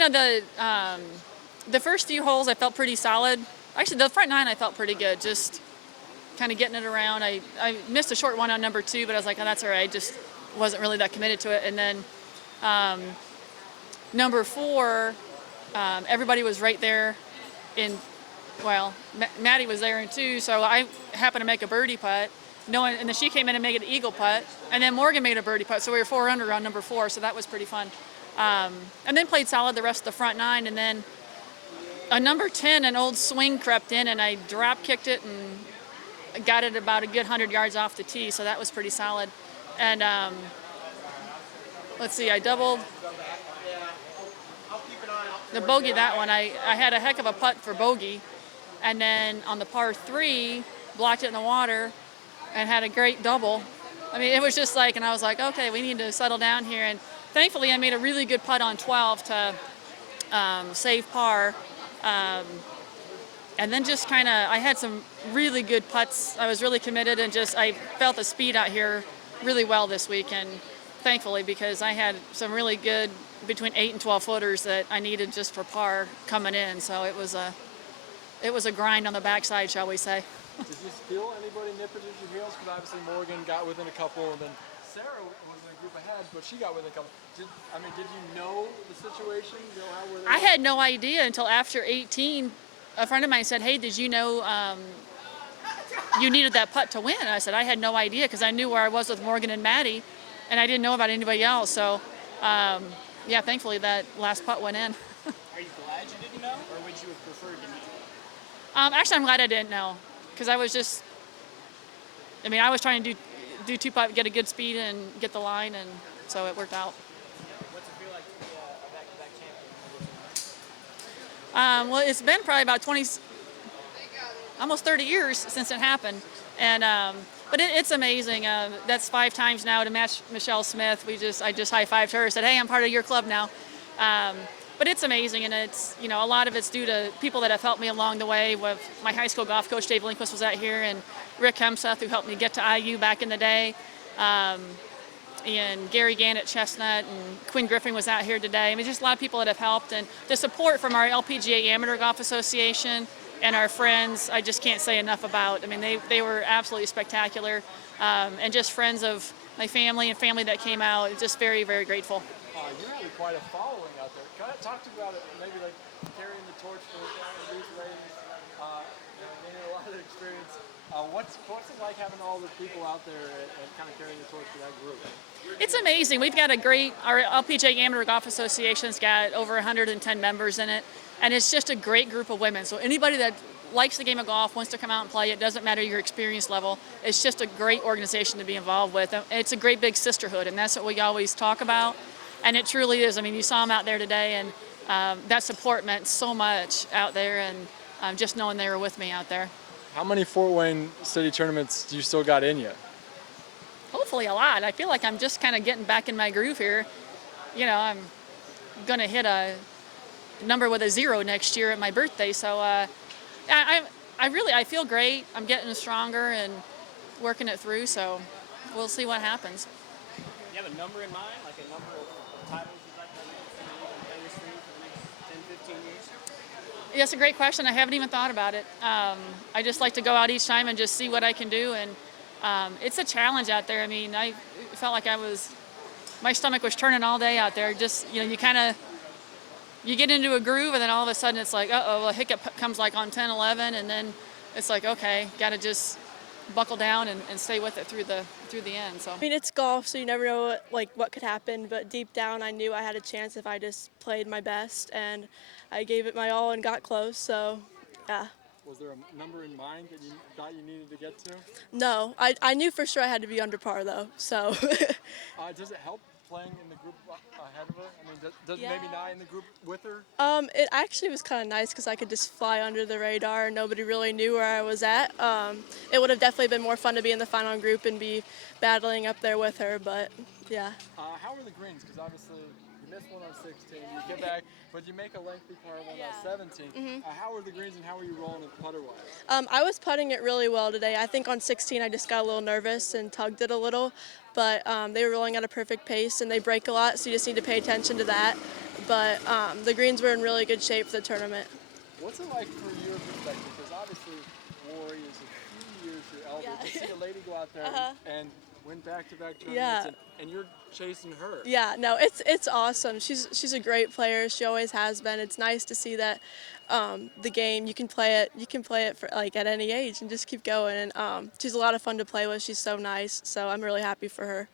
The first few holes I felt pretty solid. Actually, the front nine I felt pretty good. Just kind of getting it around. I missed a short one on number 2, but I was like, oh, that's all right. Just wasn't really that committed to it. And then number 4, everybody was right there. Maddie was there too, so I happened to make a birdie putt. And then she came in and made an eagle putt, and then Morgan made a birdie putt, so we were 4 under on number 4, so that was pretty fun. And then played solid the rest of the front 9, and then a number 10, an old swing crept in, and I drop kicked it and got it about a good 100 yards off the tee, so that was pretty solid. And let's see, I doubled the bogey that one. I had a heck of a putt for bogey, and then on the par 3, blocked it in the water and had a great double. I mean, it was just like, and I was like, okay, we need to settle down here. And thankfully, I made a really good putt on 12 to save par. And then just kind of, I had some really good putts. I was really committed, and I felt the speed out here really well this week. And thankfully, because I had some really good between 8 and 12 footers that I needed just for par coming in. So it was a grind on the backside, shall we say. Did you feel anybody nipping at your heels? Because obviously Morgan got within a couple, and then Sarah was in a group ahead, but she got within a couple. Did you know the situation? How were they? I had no idea until after 18. A friend of mine said, hey, did you know you needed that putt to win? And I said, I had no idea, because I knew where I was with Morgan and Maddie, and I didn't know about anybody else. So, yeah, thankfully that last putt went in. Are you glad you didn't know, or would you have preferred to know? Actually, I'm glad I didn't know, because I was trying to do 2 putt, get a good speed and get the line, and so it worked out. What's it feel like to be a back-to-back champion? Well, it's been probably about almost 30 years since it happened, and but it's amazing. That's 5 times now to match Michelle Smith. I just high-fived her, said, hey, I'm part of your club now. But it's amazing, and it's, a lot of it's due to people that have helped me along the way. With my high school golf coach, Dave Lindquist, was out here, and Rick Hemseth, who helped me get to IU back in the day, and Gary Gannett Chestnut, and Quinn Griffin was out here today. I mean, just a lot of people that have helped, and the support from our LPGA Amateur Golf Association and our friends, I just can't say enough about. I mean, they were absolutely spectacular, and just friends of my family and family that came out, just very, very grateful. You're really quite a following out there. Kind of talk to you about it, maybe like carrying the torch for these ladies, gaining a lot of experience. What's it like having all the people out there and kind of carrying the torch for that group? It's amazing. We've got our LPGA Amateur Golf Association's got over 110 members in it, and it's just a great group of women. So anybody that likes the game of golf, wants to come out and play, it doesn't matter your experience level. It's just a great organization to be involved with. It's a great big sisterhood, and that's what we always talk about. And it truly is. I mean, you saw them out there today, and that support meant so much out there, and just knowing they were with me out there. How many Fort Wayne City tournaments do you still got in you? Hopefully a lot. I feel like I'm just kind of getting back in my groove here. I'm going to hit a number with a 0 next year at my birthday. So I feel great. I'm getting stronger and working it through. So we'll see what happens. Do you have a number in mind, like a number of titles you'd like to win for the next 10, 15 years? Yeah, that's a great question. I haven't even thought about it. I just like to go out each time and just see what I can do. And it's a challenge out there. I mean, I felt like my stomach was turning all day out there. Just, you get into a groove, and then all of a sudden it's like, a hiccup comes like on 10, 11, and then it's like, okay, got to just buckle down and stay with it through the end. So I mean, it's golf, so you never know what could happen, but deep down I knew I had a chance if I just played my best, and I gave it my all and got close. So yeah. Was there a number in mind that you thought you needed to get to? No, I knew for sure I had to be under par though. So does it help playing in the group ahead of her? I mean, does Yeah. maybe not in the group with her? It actually was kind of nice because I could just fly under the radar and nobody really knew where I was at. It would have definitely been more fun to be in the final group and be battling up there with her, but yeah. How are the greens? Because obviously you missed one on 16, you get back, but you make a lengthy par one on 17. Mm-hmm. How are the greens and how are you rolling it putter-wise? I was putting it really well today. I think on 16 I just got a little nervous and tugged it a little, but they were rolling at a perfect pace and they break a lot, so you just need to pay attention to that. But the greens were in really good shape for the tournament. What's it like for your perspective? Because obviously, Rory is a few years your elder. Yeah. To see a lady go out there and win back-to-back tournaments, Yeah. and you're chasing her. Yeah, no, it's awesome. She's a great player. She always has been. It's nice to see that the game you can play it for like at any age and just keep going. And she's a lot of fun to play with. She's so nice. So I'm really happy for her.